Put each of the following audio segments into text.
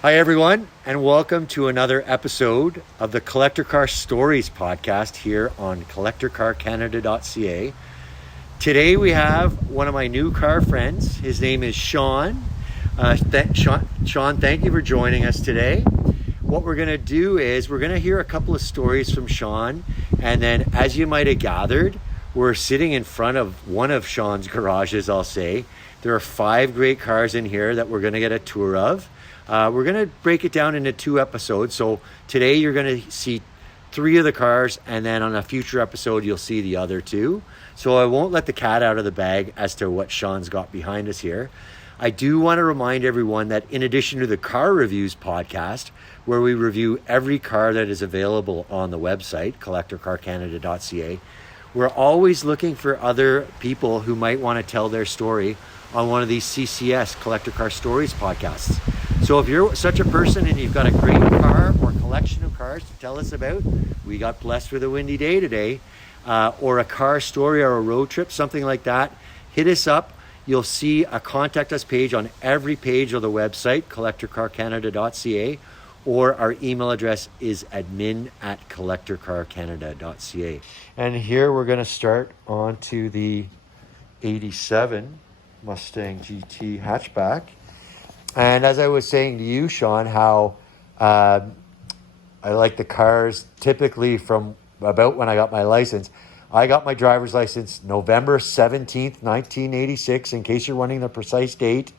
Hi, everyone, and welcome to another episode of the Collector Car Stories podcast here on collectorcarcanada.ca. Today we have one of my new car friends. His name is Shawn. Shawn, thank you for joining us today. What we're going to do is we're going to hear a couple of stories from Shawn, and then as you might have gathered, we're sitting in front of one of Shawn's garages, I'll say. There are 5 great cars in here that we're going to get a tour of. We're going to break it down into 2 episodes. So today you're going to see 3 of the cars, and then on a future episode, you'll see the other 2. So I won't let the cat out of the bag as to what Shawn's got behind us here. I do want to remind everyone that in addition to the Car Reviews podcast, where we review every car that is available on the website, collectorcarcanada.ca, we're always looking for other people who might want to tell their story on one of these CCS Collector Car Stories podcasts. So if you're such a person and you've got a great car or collection of cars to tell us about, we got blessed with a windy day today, or a car story or a road trip, something like that, hit us up. You'll see a contact us page on every page of the website, collectorcarcanada.ca, or our email address is admin@collectorcarcanada.ca. And here we're going to start on to the 87 Mustang GT hatchback. And as I was saying to you, Shawn, how I like the cars typically from about when I got my license. I got my driver's license November 17th, 1986, in case you're wondering the precise date.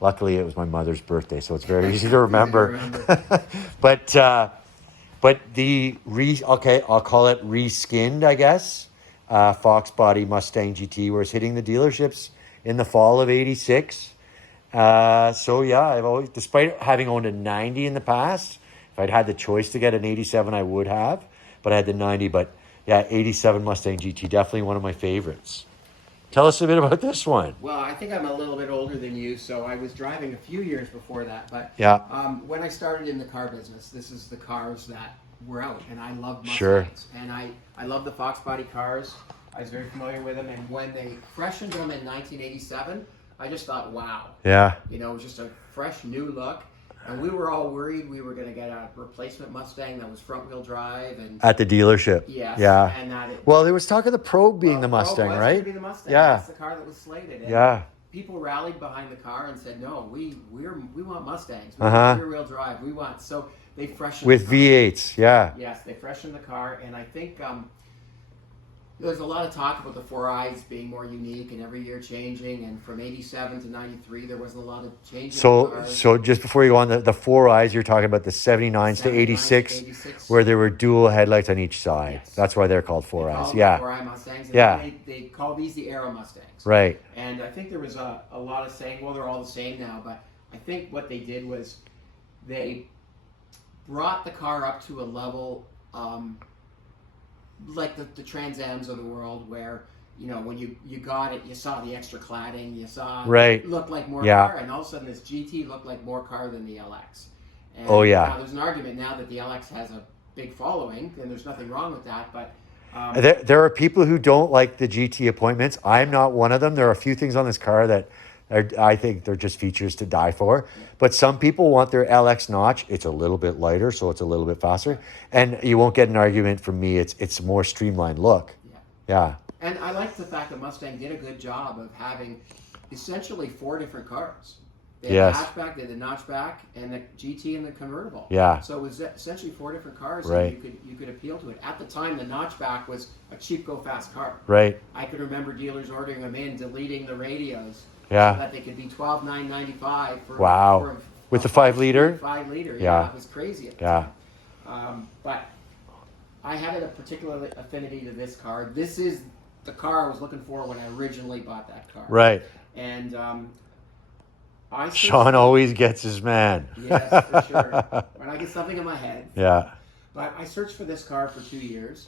Luckily, it was my mother's birthday, so it's very easy to remember. But I'll call it reskinned, I guess, Fox Body Mustang GT was hitting the dealerships in the fall of 86. So yeah, I've always, despite having owned a 90 in the past, if I'd had the choice to get an 87, I would have, but I had the 90. But yeah, 87 Mustang GT, definitely one of my favorites. Tell us a bit about this one. Well, I think I'm a little bit older than you, so I was driving a few years before that. But yeah, when I started in the car business, this is the cars that were out, and I loved Mustangs. Sure. And I love the Fox Body cars. I was very familiar with them, and when they freshened them in 1987, I just thought, wow. Yeah. You know, it was just a fresh, new look. And we were all worried we were going to get a replacement Mustang that was front-wheel drive. And at the dealership. yes, yeah. And well, there was talk of the Probe being the Mustang, Probe was right? going to be the Mustang. Yeah. That's the car that was slated. And yeah. people rallied behind the car and said, "No, we want Mustangs. We want rear-wheel drive. We want." So they freshened with the car. V8s. Yeah. Yes, they freshened the car, and I think there's a lot of talk about the 4I's being more unique and every year changing. And from 87 to 93, there wasn't a lot of changes. So just before you go on, the 4I's, you're talking about the 79s to 86, where there were dual headlights on each side. Yes. That's why they're called 4I's. Yeah. 4i Mustangs. And yeah. They call these the Aero Mustangs. Right. And I think there was a lot of saying, well, they're all the same now. But I think what they did was they brought the car up to a level like the Trans Ams of the world, where, you know, when you got it, you saw the extra cladding, you saw it looked like more car, and all of a sudden this GT looked like more car than the LX. And now there's an argument now that the LX has a big following, and there's nothing wrong with that, but there are people who don't like the GT appointments. I'm not one of them. There are a few things on this car that I think they're just features to die for. But some people want their LX notch. It's a little bit lighter, so it's a little bit faster. And you won't get an argument from me. It's a more streamlined look. Yeah. And I like the fact that Mustang did a good job of having essentially 4 different cars. They had the hatchback, they had the notchback, and the GT and the convertible. Yeah. So it was essentially 4 different cars, right. And you could appeal to it. At the time, the notchback was a cheap, go-fast car. Right. I could remember dealers ordering them in, deleting the radios. Yeah. So that they could be $12,995 for with the 5-liter. 5-liter. Yeah, it was crazy at the time. But I had a particular affinity to this car. This is the car I was looking for when I originally bought that car. Right. And Shawn always gets his man. Yes, for sure. When I get something in my head. Yeah. But I searched for this car for 2 years,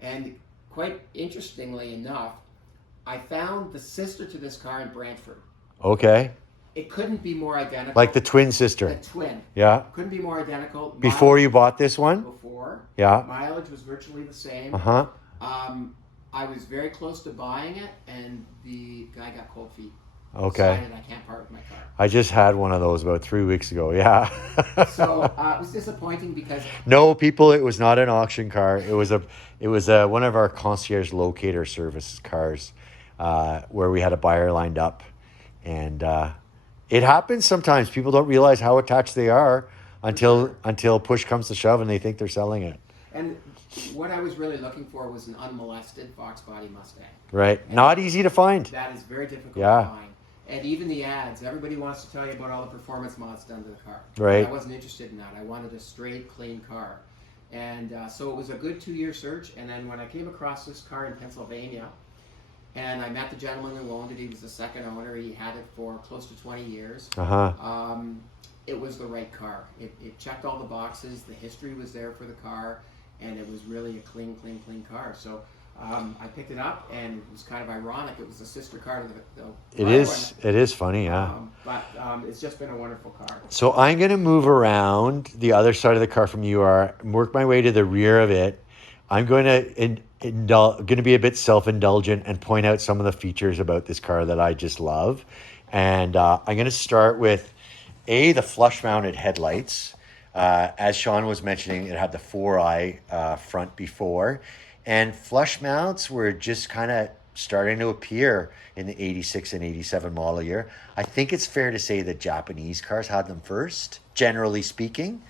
and quite interestingly enough, I found the sister to this car in Brantford. Okay. It couldn't be more identical. Like the twin sister. The twin. Yeah. Couldn't be more identical. Before you bought this one? Before. Yeah. Mileage was virtually the same. Uh-huh. I was very close to buying it, and the guy got cold feet. Okay. decided I can't part with my car. I just had one of those about 3 weeks ago. Yeah. So it was disappointing because No, people, it was not an auction car. It was one of our concierge locator services cars, where we had a buyer lined up, and it happens sometimes. People don't realize how attached they are until push comes to shove and they think they're selling it. And what I was really looking for was an unmolested Fox body Mustang. Right. And not easy to find. That is very difficult Yeah. to find. And even the ads, everybody wants to tell you about all the performance mods done to the car. Right. I wasn't interested in that. I wanted a straight, clean car. And so it was a good 2-year search. And then when I came across this car in Pennsylvania, and I met the gentleman who owned it, he was the second owner. He had it for close to 20 years. It was the right car. It checked all the boxes. The history was there for the car. And it was really a clean car. So I picked it up, and it was kind of ironic. It was the sister car to the It is funny, yeah. But it's just been a wonderful car. So I'm going to move around the other side of the car from you are, work my way to the rear of it. I'm going to be a bit self-indulgent and point out some of the features about this car that I just love. And I'm going to start with, the flush-mounted headlights. As Shawn was mentioning, it had the 4-eye front before. And flush mounts were just kind of starting to appear in the 86 and 87 model year. I think it's fair to say that Japanese cars had them first, generally speaking.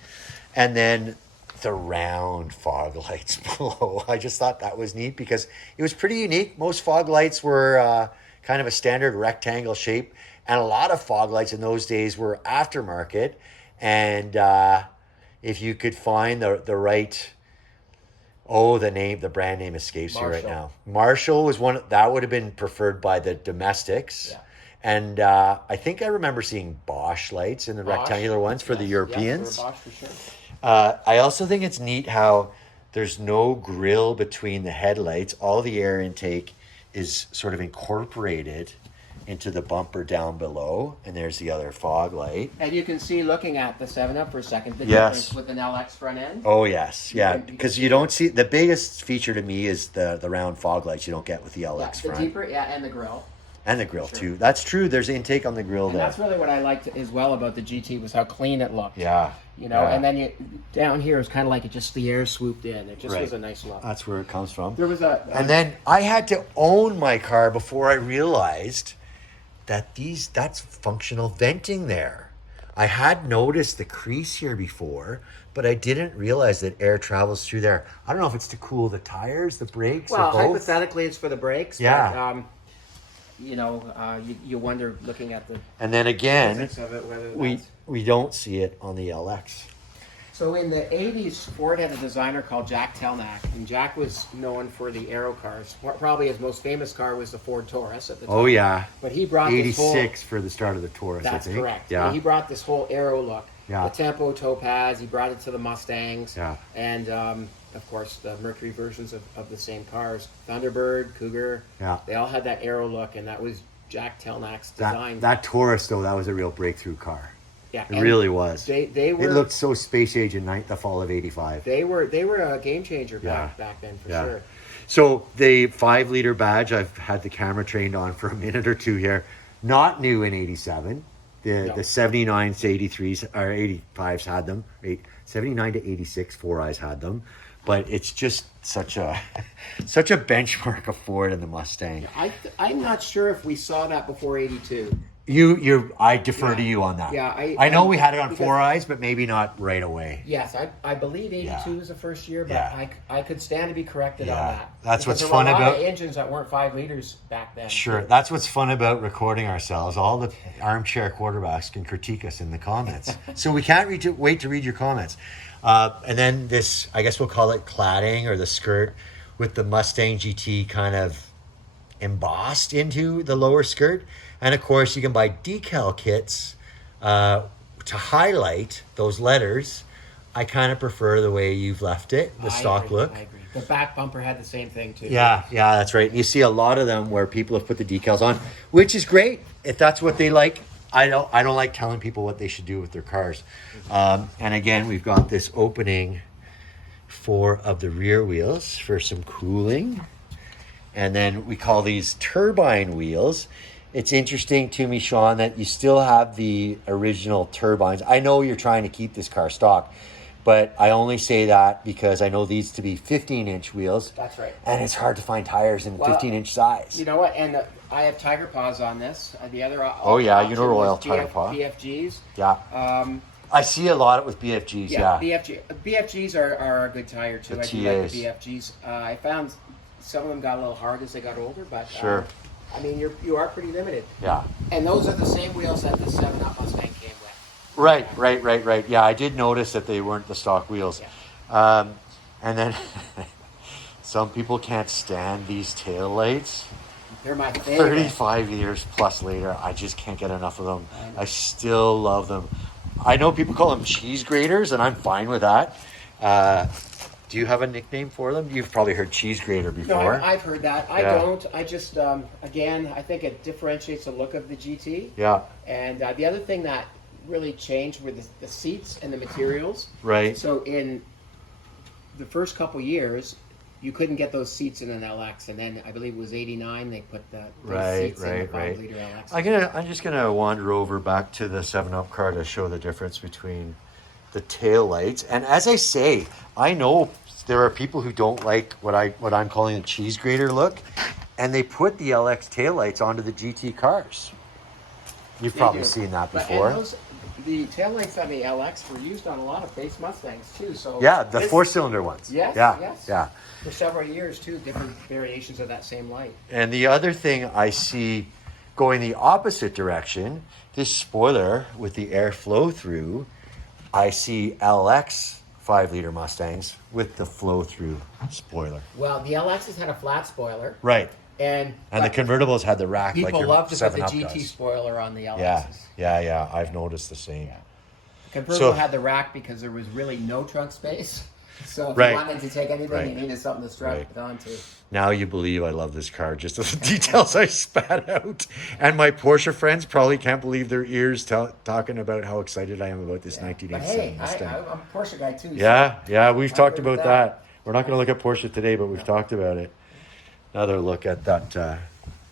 And then the round fog lights below. I just thought that was neat because it was pretty unique. Most fog lights were kind of a standard rectangle shape. And a lot of fog lights in those days were aftermarket. And if you could find the right... the brand name escapes me right now. Marshall was one that would have been preferred by the domestics. Yeah. And I think I remember seeing Bosch lights in the rectangular ones for the Europeans. Yeah, Bosch for sure. I also think it's neat how there's no grill between the headlights. All the air intake is sort of incorporated into the bumper down below, and there's the other fog light. And you can see, looking at the 7-Up for a second, the difference with an LX front end. Oh, yes. Yeah, because you don't see... The biggest feature to me is the round fog lights you don't get with the LX front. The deeper, and the grille. And the grill, too. That's true. There's intake on the grill there. That's really what I liked as well about the GT, was how clean it looked. Yeah. And then down here is kind of like the air swooped in. It just was a nice look. That's where it comes from. There was and then I had to own my car before I realized that that's functional venting there. I had noticed the crease here before, but I didn't realize that air travels through there. I don't know if it's to cool the tires, the brakes, or both. Hypothetically, it's for the brakes. Yeah. But, you wonder, looking at the... And then again, physics of it, whether we don't see it on the LX. So in the 80s, Ford had a designer called Jack Telnack, and Jack was known for the aero cars. Probably his most famous car was the Ford Taurus at the time. Oh, yeah. But he brought 86 for the start of the Taurus, That's I think. correct. Yeah. And he brought this whole aero look. Yeah. The Tempo Topaz, he brought it to the Mustangs. Yeah. And, of course, the Mercury versions of the same cars. Thunderbird, Cougar. Yeah. They all had that aero look, and that was Jack Telnack's design. That Taurus, though, that was a real breakthrough car. Yeah, it really was. They were. It looked so space age in the fall of '85. They were a game changer back then for sure. So the 5-liter badge, I've had the camera trained on for a minute or two here. Not new in '87. The 79s to 83s or 85s had them. 79 to 86 4-eyes had them. But it's just such a benchmark of Ford and the Mustang. I'm not sure if we saw that before '82. I defer to you on that. Yeah, I know we had it on 4-eyes, but maybe not right away. Yes, I believe '82 was the first year, but I could stand to be corrected on that. That's what's there fun were a lot about of engines that weren't 5 liters back then. Sure, that's what's fun about recording ourselves. All the armchair quarterbacks can critique us in the comments, so we can't wait to read your comments. And then this, I guess we'll call it cladding, or the skirt with the Mustang GT kind of embossed into the lower skirt. And of course, you can buy decal kits to highlight those letters. I kind of prefer the way you've left it, the stock look. I agree. The back bumper had the same thing too. Yeah, that's right. You see a lot of them where people have put the decals on, which is great if that's what they like. I don't like telling people what they should do with their cars. And again, we've got this opening of the rear wheels for some cooling. And then we call these turbine wheels. it's interesting to me, Shawn, that you still have the original turbines. I know you're trying to keep this car stock, but I only say that because I know these to be 15-inch wheels. That's right. And it's hard to find tires in 15-inch size. You know what? And I have Tiger Paws on this. The other Royal Tiger Paw. BFGs. Yeah. I see a lot with BFGs, yeah. BFGs are a good tire, too. I do like the BFGs. I found some of them got a little hard as they got older, but sure. I mean, you are pretty limited. Yeah. And those are the same wheels that the 7-Up Mustang came with. Right. Yeah, I did notice that they weren't the stock wheels. Yeah. And then some people can't stand these tail lights. They're my favorite. 35 years plus later, I just can't get enough of them. I still love them. I know people call them cheese graters, and I'm fine with that. Do you have a nickname for them? You've probably heard cheese grater before. No, I've heard that. I don't. I just, again, I think it differentiates the look of the GT. Yeah. And the other thing that really changed were the seats and the materials. Right. So in the first couple years, you couldn't get those seats in an LX, and then I believe it was '89 they put the seats in the 5-liter LX. I'm just gonna wander over back to the 7-Up car to show the difference between the tail lights. And as I say, I know there are people who don't like what I'm calling the cheese grater look, and they put the LX tail lights onto the GT cars. You've probably seen that before. The taillights on the LX were used on a lot of base Mustangs too. So yeah, the 4-cylinder ones. Yes. Yeah. For several years too, different variations of that same light. And the other thing I see going the opposite direction, this spoiler with the air flow through, I see LX 5-liter Mustangs with the flow through spoiler. Well, the LXs had a flat spoiler. Right. And the convertibles had the rack. People love to put the GT spoiler on the LXs. Yeah. I've noticed the same. Yeah. Convertible had the rack because there was really no trunk space. So if you wanted to take anything, you needed something to strap it onto. Now you believe I love this car, just the details I spat out. And my Porsche friends probably can't believe their ears talking about how excited I am about this 1987 Mustang. I'm a Porsche guy too. Yeah, we've talked about that. We're not going to look at Porsche today, but we've talked about it. Another look at that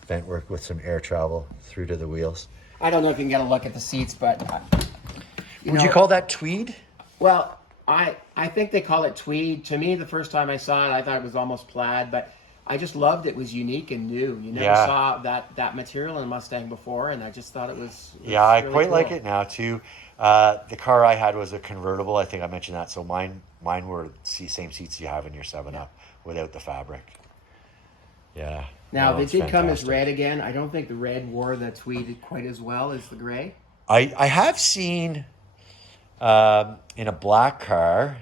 vent work with some air travel through to the wheels. I don't know if you can get a look at the seats, but... Would you call that tweed? Well, I think they call it tweed. To me, the first time I saw it, I thought it was almost plaid, but I just loved it. Was unique and new. You never saw that material in a Mustang before, and I just thought it was I really quite cool. Like it now, too. The car I had was a convertible. I think I mentioned that. So mine were the same seats you have in your 7-Up without the fabric. Yeah. Now, they did come as red again. I don't think the red wore the tweed quite as well as the gray. I have seen in a black car,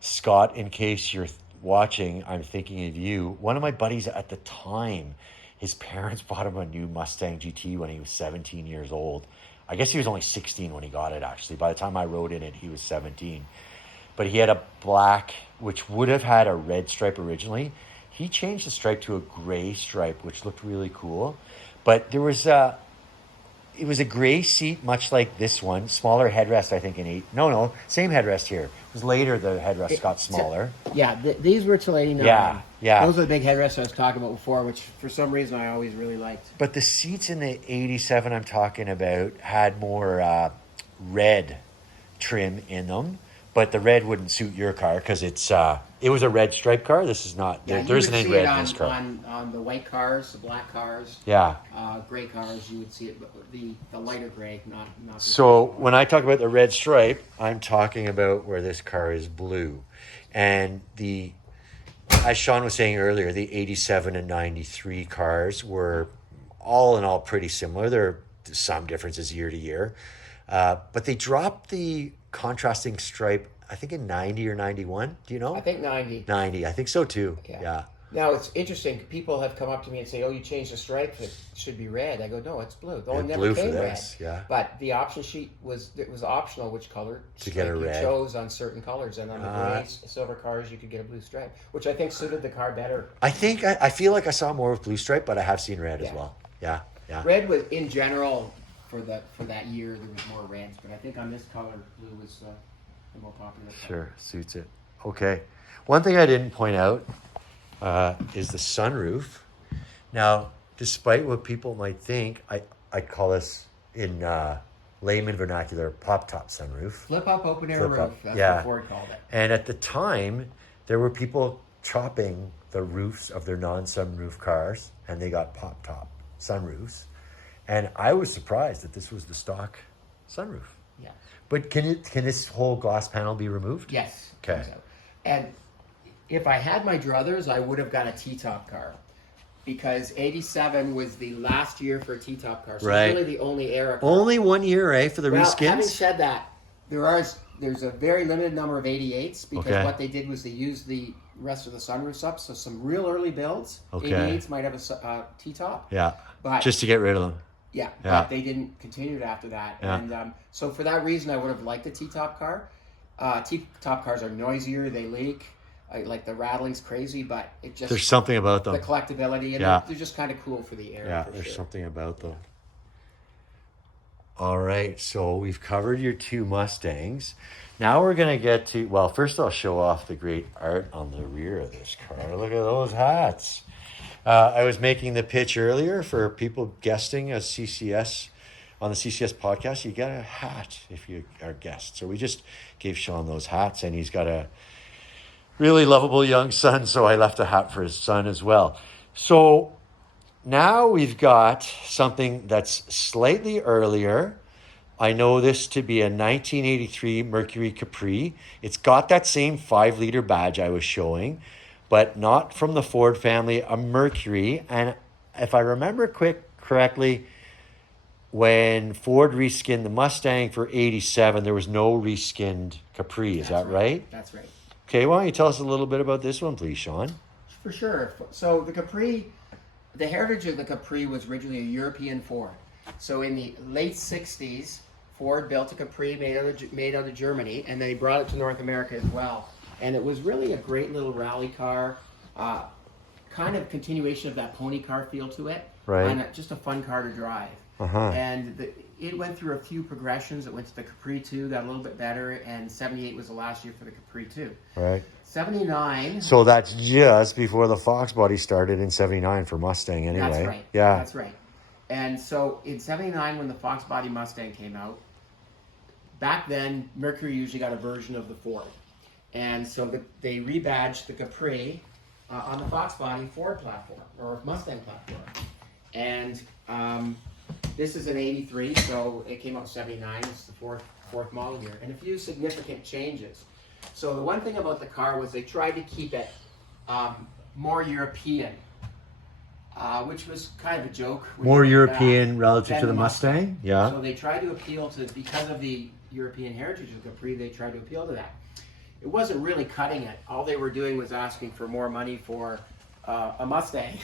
Scott, in case you're watching, I'm thinking of you. One of my buddies at the time, his parents bought him a new Mustang GT when he was 17 years old. I guess he was only 16 when he got it, actually. By the time I rode in it, he was 17. But he had a black, which would have had a red stripe originally. He changed the stripe to a gray stripe, which looked really cool. But there was it was a gray seat, much like this one. Smaller headrest, I think, same headrest here. It was later the headrest got smaller. These were till 89. Yeah. Those are the big headrests I was talking about before, which for some reason I always really liked. But the seats in the 87 I'm talking about had more red trim in them. But the red wouldn't suit your car because it was a red stripe car. This is not. There isn't any red in this car. On the white cars, the black cars, gray cars, you would see it, but the lighter gray, not. So when I talk about the red stripe, I'm talking about where this car is blue, and as Shawn was saying earlier, the 87 and 93 cars were all in all pretty similar. There are some differences year to year, but they dropped the contrasting stripe, I think in 90 or 91. Do you know? I think 90. 90. I think so too. Yeah. Now it's interesting. People have come up to me and say, "Oh, you changed the stripe. It should be red." I go, "No, it's blue. Though it never came red." Yeah. But the option sheet was optional which color to get a red. You chose on certain colors, and on the gray silver cars you could get a blue stripe, which I think suited the car better. I think I feel like I saw more of blue stripe, but I have seen red as well. Yeah. Red was in general. For that year, there was more reds, but I think on this color, blue was the more popular color. Sure, suits it. Okay. One thing I didn't point out is the sunroof. Now, despite what people might think, I call this in layman vernacular pop-top sunroof. Flip-up open-air roof, that's what Ford called it. And at the time, there were people chopping the roofs of their non-sunroof cars, and they got pop-top sunroofs. And I was surprised that this was the stock sunroof. Yeah. But can this whole glass panel be removed? Yes. Okay. So. And if I had my druthers, I would have got a T-top car. Because 87 was the last year for a T-top car. So it's really the only era car. Only 1 year, eh, for the reskins? Having said that, there's a very limited number of 88s because what they did was they used the rest of the sunroofs up. So some real early builds, 88s might have a T-top. Yeah, but just to get rid of them. Yeah, but they didn't continue it after that. Yeah. And so for that reason, I would have liked a T-top car. T-top cars are noisier, they leak. Like the rattling's crazy, but it just... There's something about them. The collectability, and they're just kind of cool for the air. Yeah, there's something about them. All right, so we've covered your two Mustangs. Now we're going to get to... Well, first I'll show off the great art on the rear of this car. Look at those hats. I was making the pitch earlier for people guesting as CCS... On the CCS podcast, you get a hat if you are guests. So we just gave Shawn those hats, and he's got a really lovable young son, so I left a hat for his son as well. So now we've got something that's slightly earlier. I know this to be a 1983 Mercury Capri. It's got that same 5-liter badge I was showing, but not from the Ford family, a Mercury. And if I remember correctly, when Ford reskinned the Mustang for 87, there was no reskinned Capri. Is that right? That's right. Okay, why don't you tell us a little bit about this one, please, Shawn? For sure. So the Capri, the heritage of the Capri was originally a European Ford. So in the late 60s, Ford built a Capri made out of Germany, and then he brought it to North America as well. And it was really a great little rally car, kind of continuation of that pony car feel to it. Right. And just a fun car to drive. And it went through a few progressions. It went to the Capri 2, got a little bit better, and 78 was the last year for the Capri 2. Right. 79. So that's just before the Fox body started in 79 for Mustang anyway. That's right. Yeah. That's right. And so in 79, when the Fox body Mustang came out, back then, Mercury usually got a version of the Ford. And so they rebadged the Capri on the Fox body Ford platform, or Mustang platform. And this is an 83, so it came out in 79. It's the fourth model year. And a few significant changes. So the one thing about the car was they tried to keep it more European, which was kind of a joke. More European relative to the Mustang? Yeah. So they tried to appeal to, because of the European heritage of Capri, they tried to appeal to that. It wasn't really cutting it. All they were doing was asking for more money for a Mustang.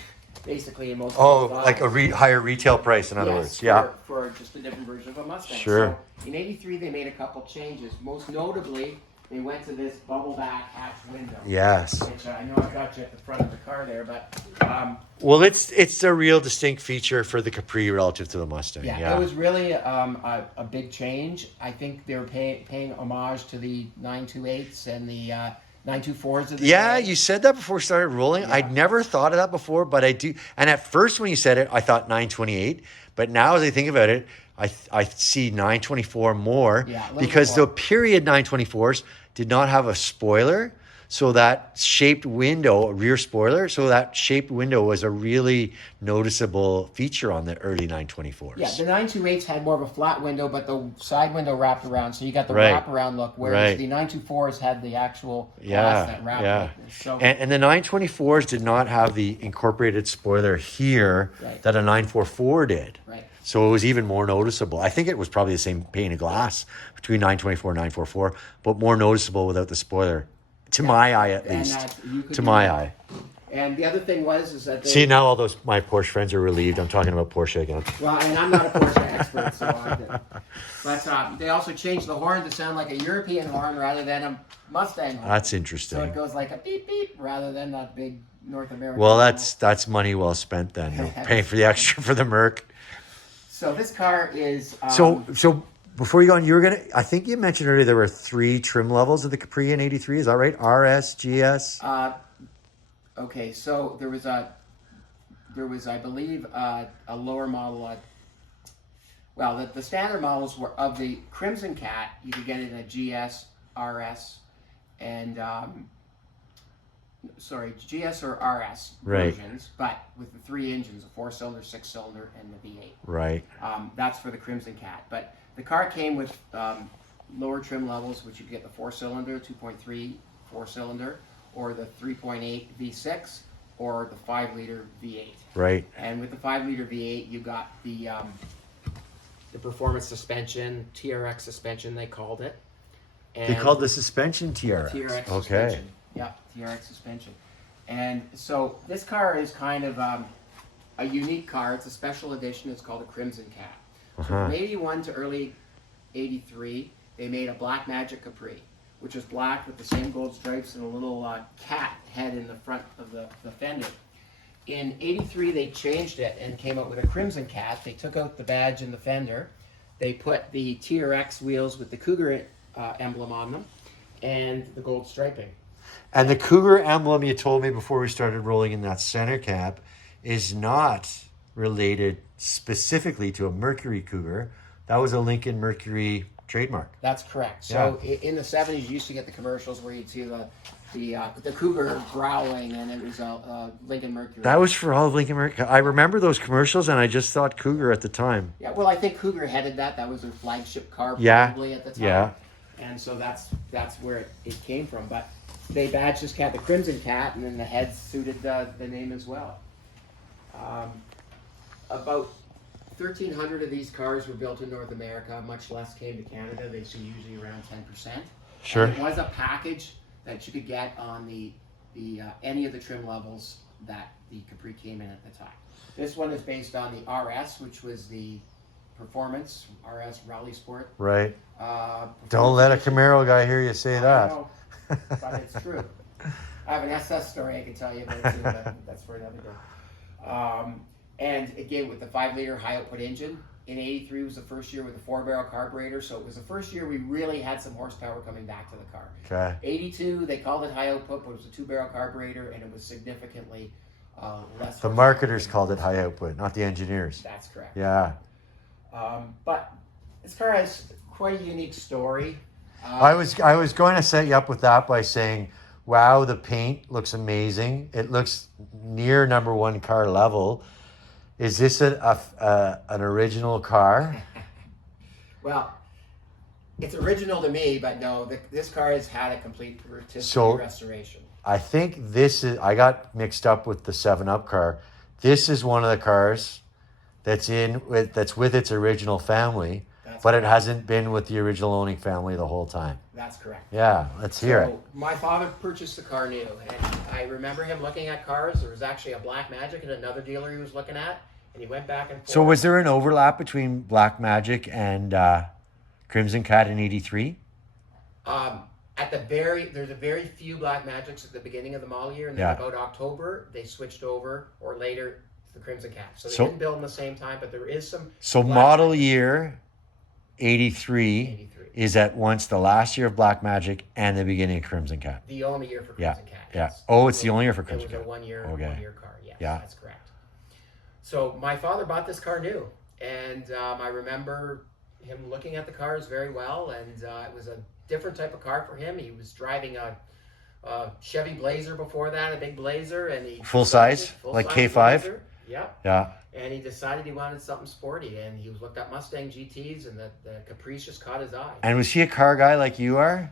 Basically, in most like a higher retail price, in other words. Yeah. For just a different version of a Mustang. Sure. So in 83, they made a couple changes. Most notably, they went to this bubble back hatch window. Yes. Which I know I got you at the front of the car there, but... well, it's a real distinct feature for the Capri relative to the Mustang. Yeah. It was really a big change. I think they were paying homage to the 928s and the... 924s of the day. You said that before we started rolling. I'd never thought of that before, but I do. And at first when you said it, I thought 928. But now as I think about it, I see 924 more because the period 924s did not have a spoiler. So that shaped window, a rear spoiler, so that shaped window was a really noticeable feature on the early 924s. Yeah, the 928s had more of a flat window, but the side window wrapped around, so you got the wraparound look, whereas the 924s had the actual glass that wrapped. So, and the 924s did not have the incorporated spoiler here that a 944 did. Right. So it was even more noticeable. I think it was probably the same pane of glass between 924 and 944, but more noticeable without the spoiler. To my eye, at least. To my eye. And the other thing is that see, now all those my Porsche friends are relieved. I'm talking about Porsche again. Well, and I'm not a Porsche expert, so I didn't. But they also changed the horn to sound like a European horn rather than a Mustang horn. That's interesting. So it goes like a beep beep rather than that big North American. Well, that's money well spent then. You're paying for the extra for the Merc. So this car is. So before you go on, I think you mentioned earlier there were 3 trim levels of the Capri in 83. Is that right? RS, GS? Okay, so there was there was, I believe, a lower model. Well, the standard models were of the Crimson Cat. You could get it in a GS, RS, and GS or RS versions, but with the 3 engines, a 4-cylinder, 6-cylinder, and the V8. Right. That's for the Crimson Cat. But the car came with lower trim levels, which you get the 4-cylinder, 2.3 4-cylinder, or the 3.8 V6, or the 5-liter V8. Right. And with the 5-liter V8, you got the performance suspension, TRX suspension, they called it. And they called the suspension TRX. TRX okay. Suspension. Yeah, TRX suspension. And so this car is kind of a unique car. It's a special edition. It's called the Crimson Cat. So from 81 to early 83, they made a Black Magic Capri, which is black with the same gold stripes and a little cat head in the front of the fender. In 83, they changed it and came up with a Crimson Cat. They took out the badge in the fender. They put the TRX wheels with the Cougar emblem on them and the gold striping. And the Cougar emblem, you told me before we started rolling in that center cap, is not related specifically to a Mercury Cougar. That was a Lincoln Mercury trademark. That's correct. So in the 70s, you used to get the commercials where you'd see the Cougar growling, and it was a Lincoln Mercury. That was for all of Lincoln Mercury. I remember those commercials, and I just thought Cougar at the time. Yeah, well, I think Cougar headed that. That was their flagship car probably at the time. Yeah. And so that's where it came from. But they badged this cat the Crimson Cat, and then the head suited the name as well. About 1,300 of these cars were built in North America. Much less came to Canada. They see usually around 10%. Sure. And it was a package that you could get on the any of the trim levels that the Capri came in at the time. This one is based on the RS, which was the Performance RS Rally Sport. Right. Don't let a Camaro guy hear you say that. I know, but it's true. I have an SS story I can tell you about too, but that's for another day. And again, with the 5-liter high output engine, in 83 was the first year with a 4-barrel carburetor, so it was the first year we really had some horsepower coming back to the car. Okay. 82, they called it high output, but it was a 2-barrel carburetor, and it was significantly less. The marketers called it high output, not the engineers. That's correct. Yeah. But this car has quite a unique story. I was going to set you up with that by saying, wow, the paint looks amazing. It looks near #1 car level. Is this an original car? Well, it's original to me, but no, this car has had a complete restoration. I think I got mixed up with the 7-Up car. This is one of the cars that's with its original family, but it hasn't been with the original owning family the whole time. That's correct. Yeah, let's hear it. My father purchased the car new, and I remember him looking at cars. There was actually a Black Magic at another dealer he was looking at, and he went back and forth. So was there an overlap between Black Magic and Crimson Cat in 83? There's a very few Black Magics at the beginning of the model year, and then about October, they switched over, or later, to the Crimson Cat. So they didn't build them the same time, but there is some... So model year 83 is at once the last year of Black Magic and the beginning of Crimson Cat. The only year for Crimson Cat. Yeah. Oh, it's the only year for Crimson Cat. It was a one-year car. Yes, yeah. That's correct. So my father bought this car new, and I remember him looking at the cars very well, and it was a different type of car for him. He was driving a Chevy Blazer before that, a big Blazer, and he full size like K5. Blazer. Yeah. Yeah. And he decided he wanted something sporty, and he looked at Mustang GTs, and the Caprice just caught his eye. And was he a car guy like you are?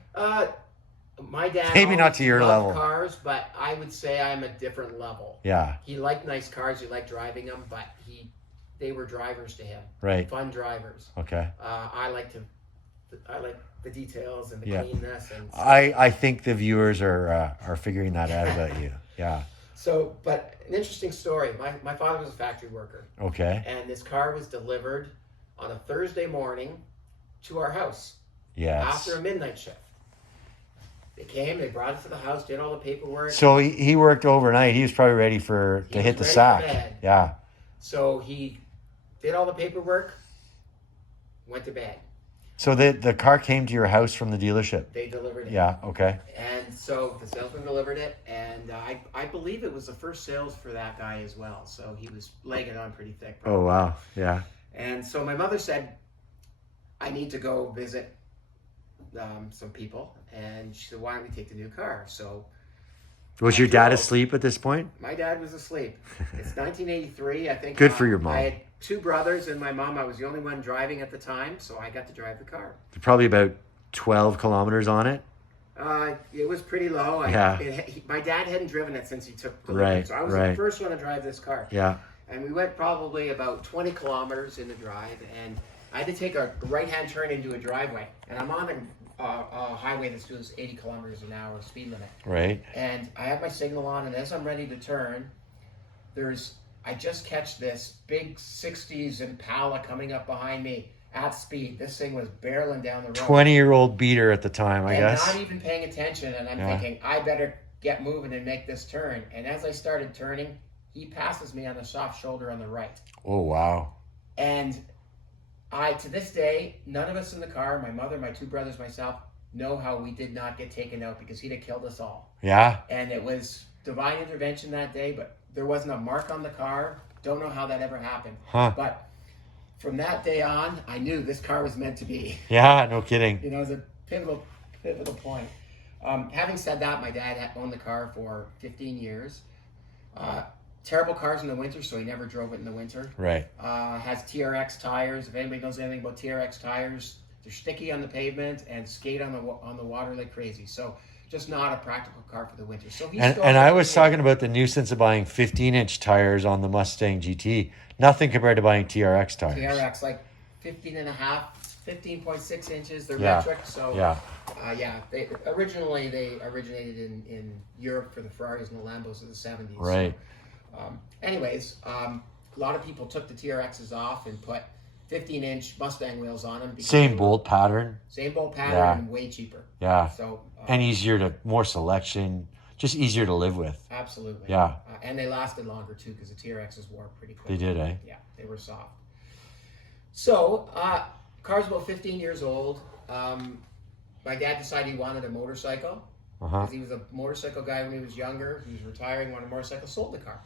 My dad maybe not to your level. Cars, but I would say I'm a different level. Yeah. He liked nice cars. He liked driving them, but they were drivers to him. Right. Fun drivers. Okay. I like the details and the cleanness. And I think the viewers are figuring that out about you. Yeah. So, but an interesting story. My father was a factory worker. Okay. And this car was delivered on a Thursday morning to our house. Yes. After a midnight shift. They came, they brought it to the house, did all the paperwork. So he worked overnight. He was probably ready to hit the sack. Yeah. So he did all the paperwork, went to bed. So the car came to your house from the dealership? They delivered it. Yeah, okay. And And so the salesman delivered it, and I believe it was the first sales for that guy as well. So he was laying it on pretty thick. Probably. Oh, wow. Yeah. And so my mother said, I need to go visit some people. And she said, why don't we take the new car? So was your dad asleep at this point? My dad was asleep. It's 1983. I think. Good for your mom. I had 2 brothers and my mom. I was the only one driving at the time, so I got to drive the car. Probably about 12 kilometers on it. It was pretty low. My dad hadn't driven it since he took the lead, so I was the first one to drive this car. Yeah. And we went probably about 20 kilometers in the drive, and I had to take a right-hand turn into a driveway, and I'm on a highway that's doing 80 kilometers an hour speed limit. Right. And I have my signal on, and as I'm ready to turn, I just catch this big 60s Impala coming up behind me at speed. This thing was barreling down the road. 20-year-old beater at the time, I guess. And not even paying attention, and I'm thinking, I better get moving and make this turn. And as I started turning, he passes me on the soft shoulder on the right. Oh, wow. And to this day, none of us in the car, my mother, my 2 brothers, myself, know how we did not get taken out because he'd have killed us all. Yeah. And it was divine intervention that day, but there wasn't a mark on the car. Don't know how that ever happened. Huh. But from that day on, I knew this car was meant to be. Yeah, no kidding. It was a pivotal point. Having said that, my dad had owned the car for 15 years. Terrible cars in the winter, so he never drove it in the winter. Right. Has TRX tires. If anybody knows anything about TRX tires, they're sticky on the pavement and skate on the water like crazy. So just not a practical car for the winter. So and I was talking about the nuisance of buying 15-inch tires on the Mustang GT. Nothing compared to buying TRX tires. TRX, like 15.6 inches. They're metric. So they originated in Europe for the Ferraris and the Lambos of the 70s. Right. So, a lot of people took the TRXs off and put 15-inch Mustang wheels on them. Same bolt pattern. And way cheaper. Yeah. So and more selection, just easier to live with. Absolutely. Yeah. And they lasted longer too because the TRXs wore pretty quick. They did, eh? Yeah, they were soft. So, car's about 15 years old. My dad decided he wanted a motorcycle. Because he was a motorcycle guy when he was younger. He was retiring, wanted a motorcycle, sold the car.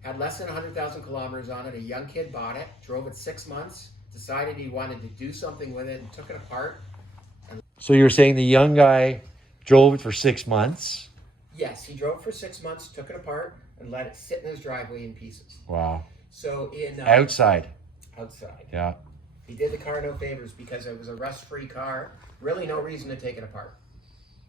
Had less than 100,000 kilometers on it. A young kid bought it, drove it 6 months, decided he wanted to do something with it and took it apart. So you're saying the young guy drove it for 6 months? Yes, he drove it for 6 months, took it apart, and let it sit in his driveway in pieces. Wow. So Outside. Yeah. He did the car no favors because it was a rust-free car. Really no reason to take it apart.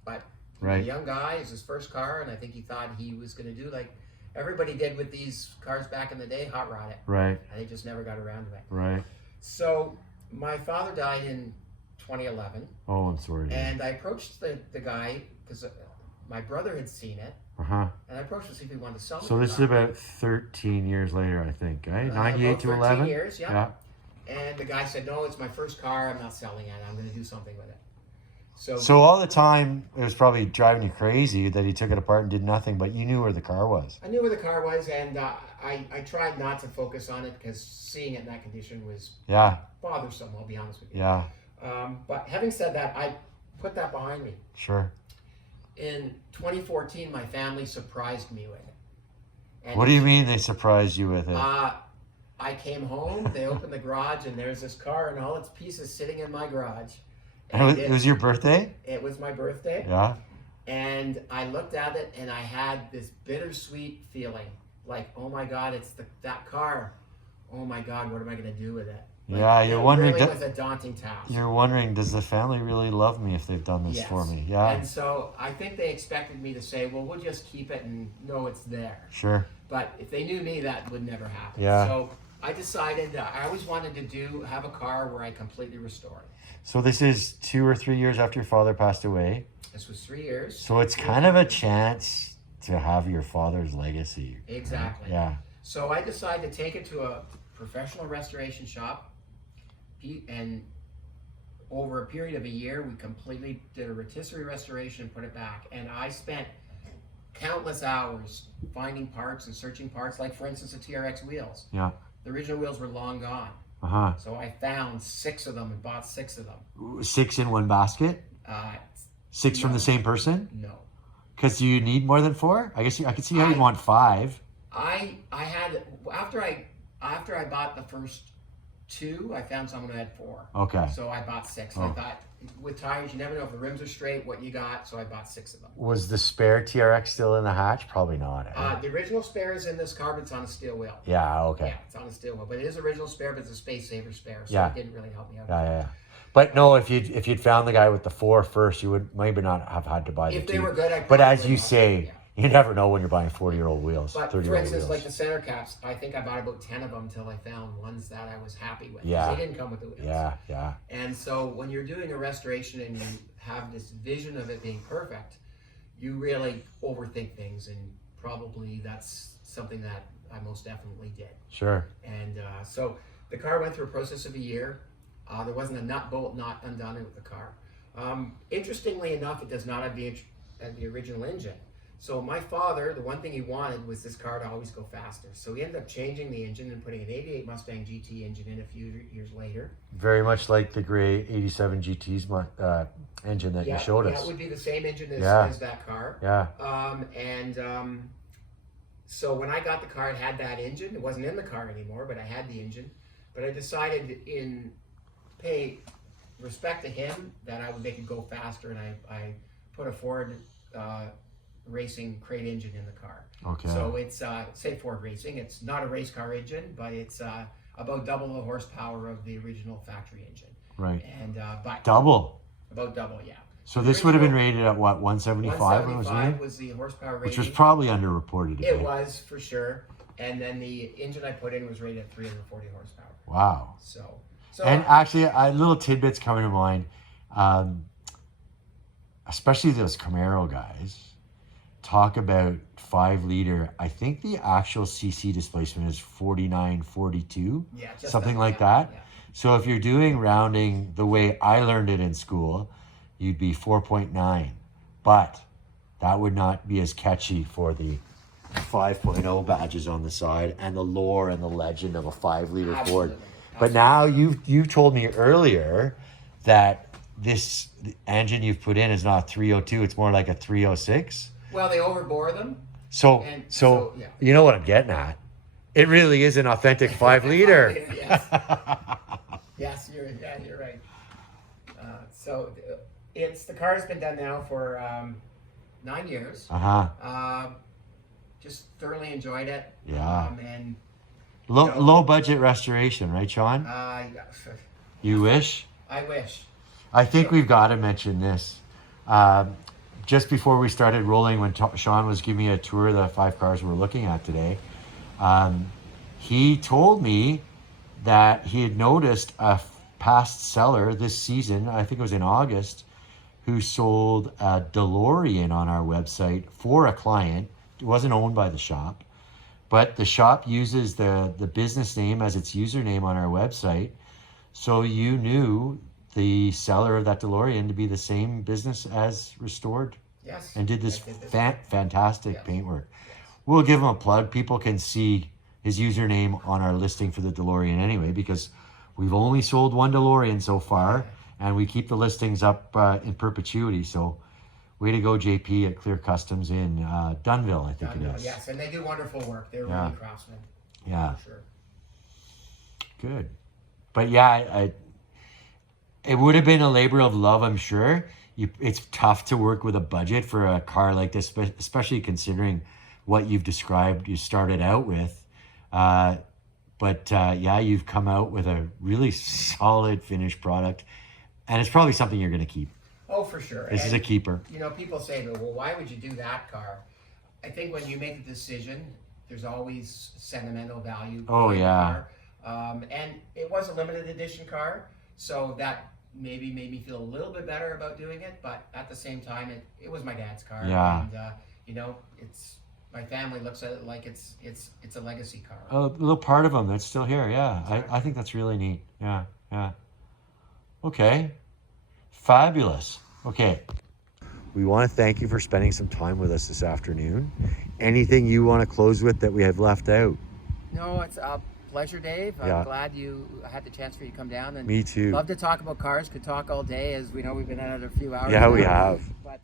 But the young guy, is his first car, and I think he thought he was going to do like everybody did with these cars back in the day, hot rod it. Right. And they just never got around to it. Right. So my father died in 2011. Oh, I'm sorry. And I approached the guy because my brother had seen it. And I approached him to see if he wanted to sell it. So this is about 13 years later, I think, right? 98 to 11? 13 years, yeah. And the guy said, no, it's my first car. I'm not selling it. I'm going to do something with it. So all the time, it was probably driving you crazy that he took it apart and did nothing, but you knew where the car was. I knew where the car was, and I tried not to focus on it because seeing it in that condition was bothersome, I'll be honest with you. Yeah. But having said that, I put that behind me. Sure. In 2014, my family surprised me with it. And what do you mean they surprised you with it? I came home, they opened the garage, and there's this car and all its pieces sitting in my garage. And it was your birthday? It was my birthday. Yeah. And I looked at it, and I had this bittersweet feeling. Like, oh my God, it's that car. Oh my God, what am I going to do with it? Like, yeah, you're wondering. It really was a daunting task. You're wondering, does the family really love me if they've done this for me? Yeah. And so I think they expected me to say, well, we'll just keep it and know it's there. Sure. But if they knew me, that would never happen. Yeah. So I decided I always wanted to have a car where I completely restore it. So this is 2 or 3 years after your father passed away. This was 3 years. So it's kind of a chance to have your father's legacy. Exactly. Yeah. So I decided to take it to a professional restoration shop, and over a period of a year, we completely did a rotisserie restoration and put it back. And I spent countless hours finding parts and searching parts, like for instance the TRX wheels. Yeah. The original wheels were long gone. So I found 6 of them and bought 6 of them. 6 in one basket? 6 from the same person? No. Because you need more than 4? I guess I could see how you'd want 5. I had after I bought the first 2, I found someone who had 4. Okay. So I bought 6. And I thought, with tires, you never know if the rims are straight, what you got. So I bought 6 of them. Was the spare TRX still in the hatch? Probably not. The original spare is in this car, but it's on a steel wheel. Yeah. Okay. Yeah, it's on a steel wheel, but it is original spare, but it's a space saver spare, so it didn't really help me out. Yeah. But no, if you'd found the guy with the 4 first, you would maybe not have had to buy the 2. If they were good, but as you say, you never know when you're buying 40-year-old wheels. But for instance, like the center caps, I think I bought about 10 of them until I found ones that I was happy with. Yeah. They didn't come with the wheels. Yeah. And so when you're doing a restoration and you have this vision of it being perfect, you really overthink things, and probably that's something that I most definitely did. Sure. And so the car went through a process of a year. There wasn't a nut bolt not undone with the car. Interestingly enough, it does not have the original engine. So my father, the one thing he wanted was this car to always go faster. So he ended up changing the engine and putting an 88 Mustang GT engine in a few years later. Very much like the gray 87 GT's engine that you showed us. Yeah, it would be the same engine as that car. Yeah. So when I got the car, it had that engine. It wasn't in the car anymore, but I had the engine. But I decided pay respect to him that I would make it go faster, and I put a Ford racing crate engine in the car. Okay. So it's say Ford Racing. It's not a race car engine, but it's about double the horsepower of the original factory engine. Right. And but double. About double, yeah. So this would have been rated at what, 175? 175 was the horsepower rating. Which was probably underreported. It was, for sure. And then the engine I put in was rated at 340 horsepower. Wow. So and actually, little tidbits coming to mind, especially those Camaro guys, talk about 5-liter. I think the actual CC displacement is 4942, something like that. Yeah. So if you're doing rounding the way I learned it in school, you'd be 4.9. But that would not be as catchy for the 5.0 badges on the side and the lore and the legend of a 5-liter Ford. But now you've told me earlier that this engine you've put in is not 302, it's more like a 306. Well, they overbore them. So yeah. You know what I'm getting at. It really is an authentic 5-liter. Yes, you're right. So the car's been done now for 9 years. Just thoroughly enjoyed it. Yeah. And low budget restoration, right, Shawn? You wish? I wish. I think we've got to mention this. Just before we started rolling, when Shawn was giving me a tour of the 5 cars we're looking at today, he told me that he had noticed a past seller this season, I think it was in August, who sold a DeLorean on our website for a client. It wasn't owned by the shop, but the shop uses the business name as its username on our website. So you knew the seller of that DeLorean to be the same business as Restored. Yes. And did this fantastic paintwork. We'll give him a plug. People can see his username on our listing for the DeLorean anyway, because we've only sold 1 DeLorean so far, and we keep the listings up in perpetuity. So way to go, JP at Clear Customs in Dunnville, I think it is. Yes, and they do wonderful work. They're really craftsmen. Yeah. For sure. Good. But yeah, it would have been a labor of love, I'm sure. It's tough to work with a budget for a car like this, especially considering what you've described you started out with. But you've come out with a really solid finished product, and it's probably something you're going to keep. Oh, for sure. This is a keeper. You know, people say, well, why would you do that car? I think when you make a decision, there's always sentimental value. Oh, yeah. And it was a limited edition car, so that maybe made me feel a little bit better about doing it. But at the same time, it was my dad's car. Yeah. And, my family looks at it like it's a legacy car. A little part of them that's still here, yeah. Exactly. I think that's really neat. Yeah. Okay. Fabulous. Okay. We want to thank you for spending some time with us this afternoon. Anything you want to close with that we have left out? No, it's a pleasure, Dave. I'm glad you had the chance for you to come down. And me too. Love to talk about cars. Could talk all day, as we know we've been at it a few hours. Yeah, we have. But